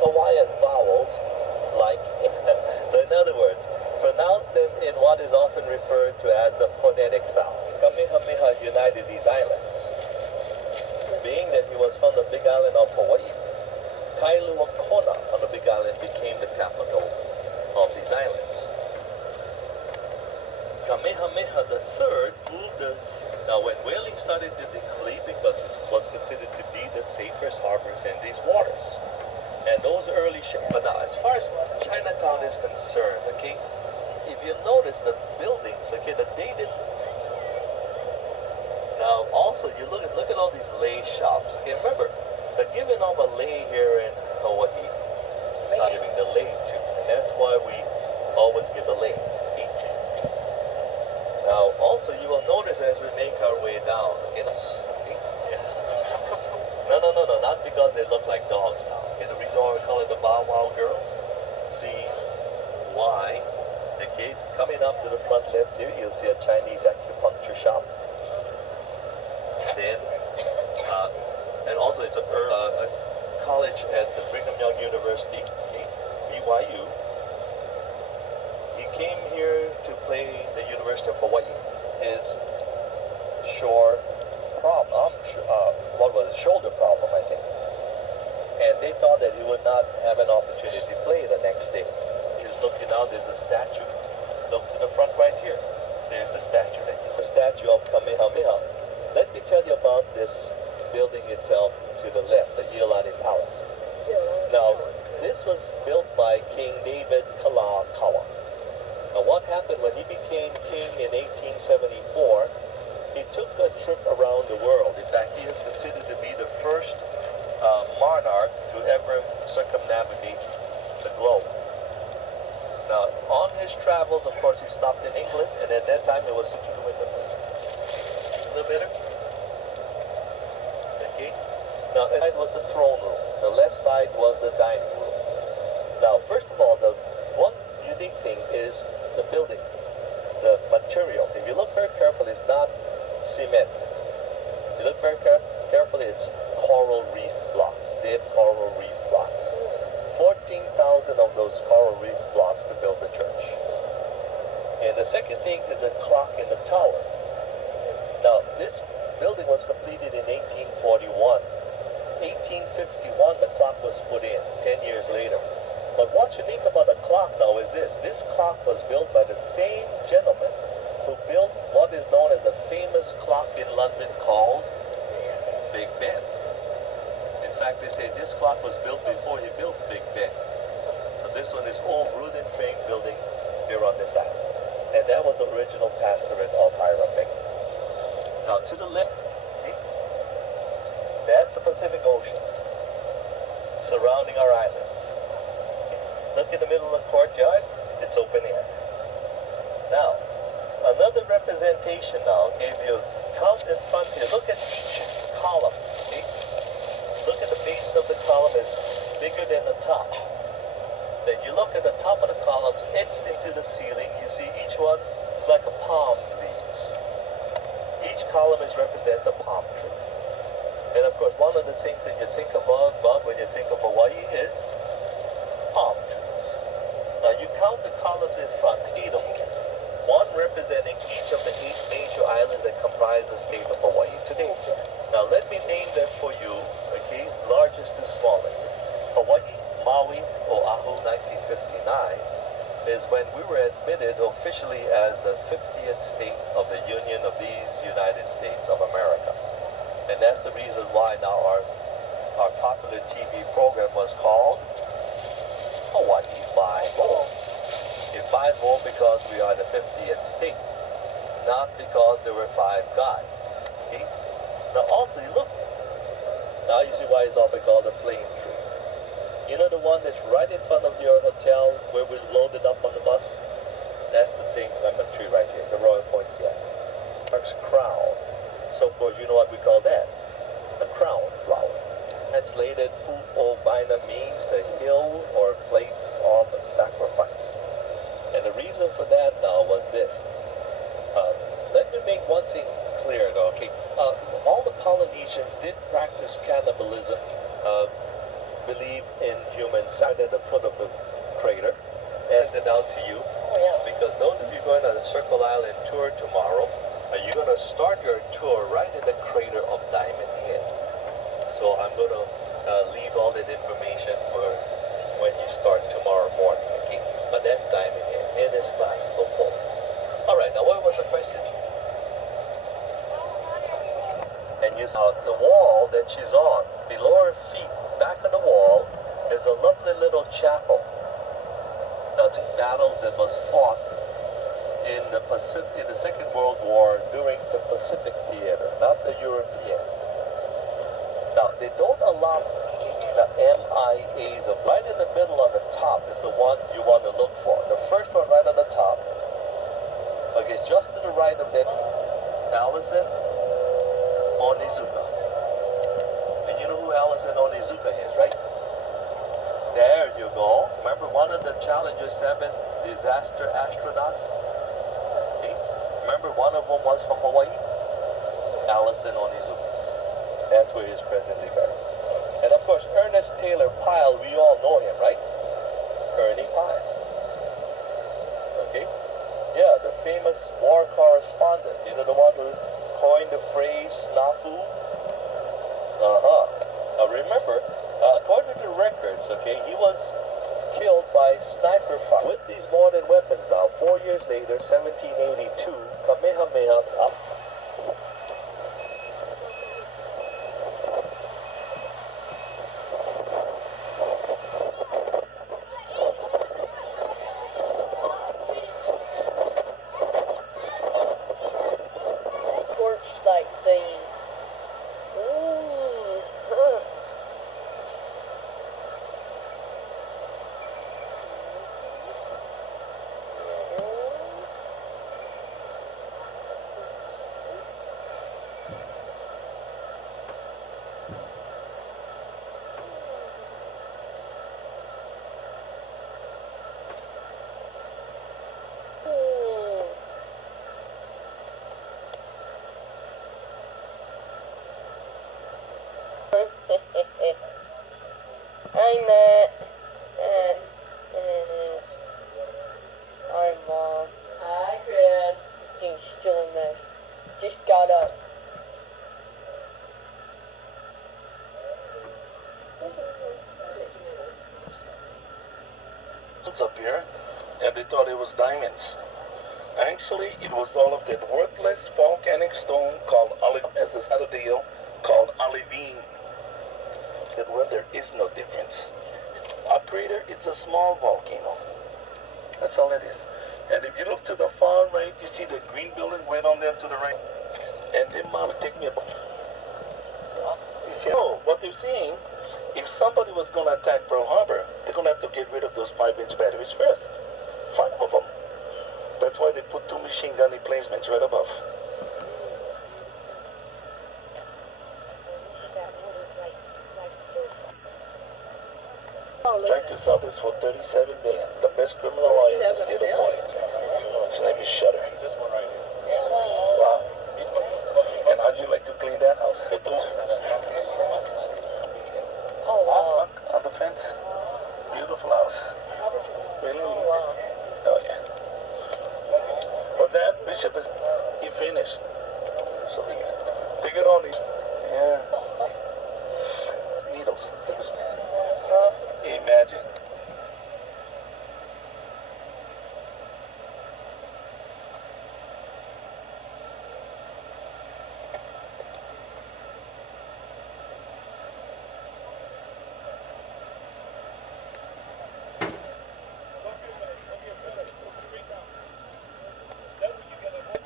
Hawaiian vowels like so in other words, pronounce them in what is often referred to as the phonetic sound. Kamehameha united these islands. Being that he was from the big island of Hawaii, Kailua Kona on the big island became the capital of these islands. Kamehameha III moved the... Now when whaling started to decline because it was considered to be the safest harbors in these waters. And those early ships... But now as far as Chinatown is concerned, okay, if you notice the buildings, okay, the dated... Now also you look at all these lei shops. Okay, remember, they're giving off a lei here in Hawaii, not giving the lei to. And that's why we always give the lei. Now, also, you will notice as we make our way down, no, not because they look like dogs now. Okay, the reason why we call it the Bow Wow Girls, see why. Okay, coming up to the front left here, you'll see a Chinese acupuncture shop. Then, and also it's a college at the Brigham Young University, okay, BYU. He came here to play the University of Hawaii. His shore problem, what was it? Shoulder problem, I think. And they thought that he would not have an opportunity to play the next day. Just looking out, there's a statue. Look to the front right here. There's the statue. It's a statue of Kamehameha. Let me tell you about this building itself to the left, the Iolani Palace. Now, this was built by King David Kalakaua. Now, what happened when he became king in 1874, he took a trip around the world. In fact, he is considered to be the first monarch to ever circumnavigate the globe. Now, on his travels, of course, he stopped in England, and at that time, it was situated with the... A little better? Okay. Now, the side was the throne room. The left side was the dining room. Now, first of all, the one unique thing is the building, the material. If you look very carefully, it's not cement. If you look very carefully, it's coral reef blocks, dead coral reef blocks. 14,000 of those coral reef blocks to build the church. And the second thing is the clock in the tower. Now, this building was completed in 1841. 1851, the clock was put in, 10 years later. But what's unique about the clock now is this. This clock was built by the same gentleman who built what is known as the famous clock in London called Big Ben. In fact, they say this clock was built before he built Big Ben. So this one is old Rudin Fink building here on this island. And that was the original pastorate of Hiram Bay. Now to the left, see, that's the Pacific Ocean surrounding our islands. Look in the middle of the courtyard, it's open air. Now, another representation now, okay, if you count in front here, look at each column, okay? Look at the base of the column is bigger than the top. Then you look at the top of the columns etched into the ceiling, you see each one is like a palm leaves. Each column represents a palm tree. And of course, one of the things that you think about when you think of Hawaii is palm trees. Now you count the columns in front, 8 of them. One representing each of the 8 major islands that comprise the state of Hawaii today. Now let me name them for you, okay, largest to smallest. Hawaii, Maui, Oahu, 1959 is when we were admitted officially as the 50th state of the Union of these United States of America. And that's the reason why now our popular TV program was called Hawaii 5-0. In 5-0 because we are the 50th state, not because there were 5 gods. Okay? Now also you look, now you see why it's often called the flame tree. You know the one that's right in front of your hotel where we loaded up on the bus? That's the same kind of tree right here, the Royal Poinciana. Mark's crown. So of course you know what we call that? The crown flower. Translated Pu'ovaina means the hill or place of sacrifice. And the reason for that now was this. Let me make one thing clear though, okay? All the Polynesians did practice cannibalism believe in humans sat at the foot of the crater. And it out to you. Oh, yeah. Because those of you going on the Circle Island tour tomorrow, you're going to start your tour right in the crater of Diamond Head. So I'm going to leave all that information for when you start tomorrow morning, okay? But that's Diamond Head. It is classical folks. All right, now what was the question? And you saw the wall that she's on. Below her feet, back of the wall, is a lovely little chapel. That's battles that was fought in the Second World War during the Pacific Theater, not the European. Now, they don't allow the MIAs of right in the middle on the top is the one you want to look for. The first one right on the top, okay, just to the right of that, Allison Onizuka. And you know who Allison Onizuka is, right? There you go. Remember one of the Challenger 7 disaster astronauts? Okay. Remember one of them was from Hawaii? Allison Onizuka. That's where he's presently buried. And of course, Ernest Taylor Pyle, we all know him, right? Ernie Pyle. Okay? Yeah, the famous war correspondent. You know, the one who coined the phrase snafu? Now remember, according to records, okay, he was killed by sniper fire. With these modern weapons now, 4 years later, 1782, Kamehameha up. Torchlight thing. Ooh, huh. Hi, Matt. Hi, Mom. Hi, Chris. He's still in there. Just got up. Up here, and they thought it was diamonds. Actually, it was all of that worthless volcanic stone called as a side of the deal called olivine. That where there is no difference. A crater is a small volcano. That's all it is. And if you look to the far right, you see the green building right on there to the right. And then Mom would take me about. You see, oh, what they're saying, if somebody was going to attack Pearl Harbor, they're going to have to get rid of those 5-inch batteries first. 5 of them. That's why they put 2 machine gun emplacements right above. Tried to sell this for $37 million. The best criminal lawyer in the state of Hawaii. His name is Shutter. This one right here. Wow. And how'd you like to clean that house? Oh, wow. On the fence. Beautiful house. Really? Oh, wow. Oh, yeah. But that bishop is, he finished. So he, take it on these. Yeah. Needles. Imagine.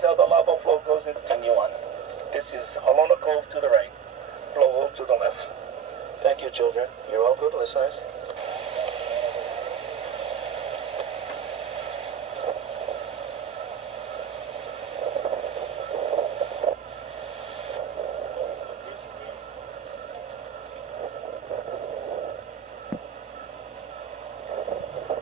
So the lava flow goes into Tanyuan. This is Halona Cove to the right, Blow Hole to the left. Thank you, children. You're all good listeners.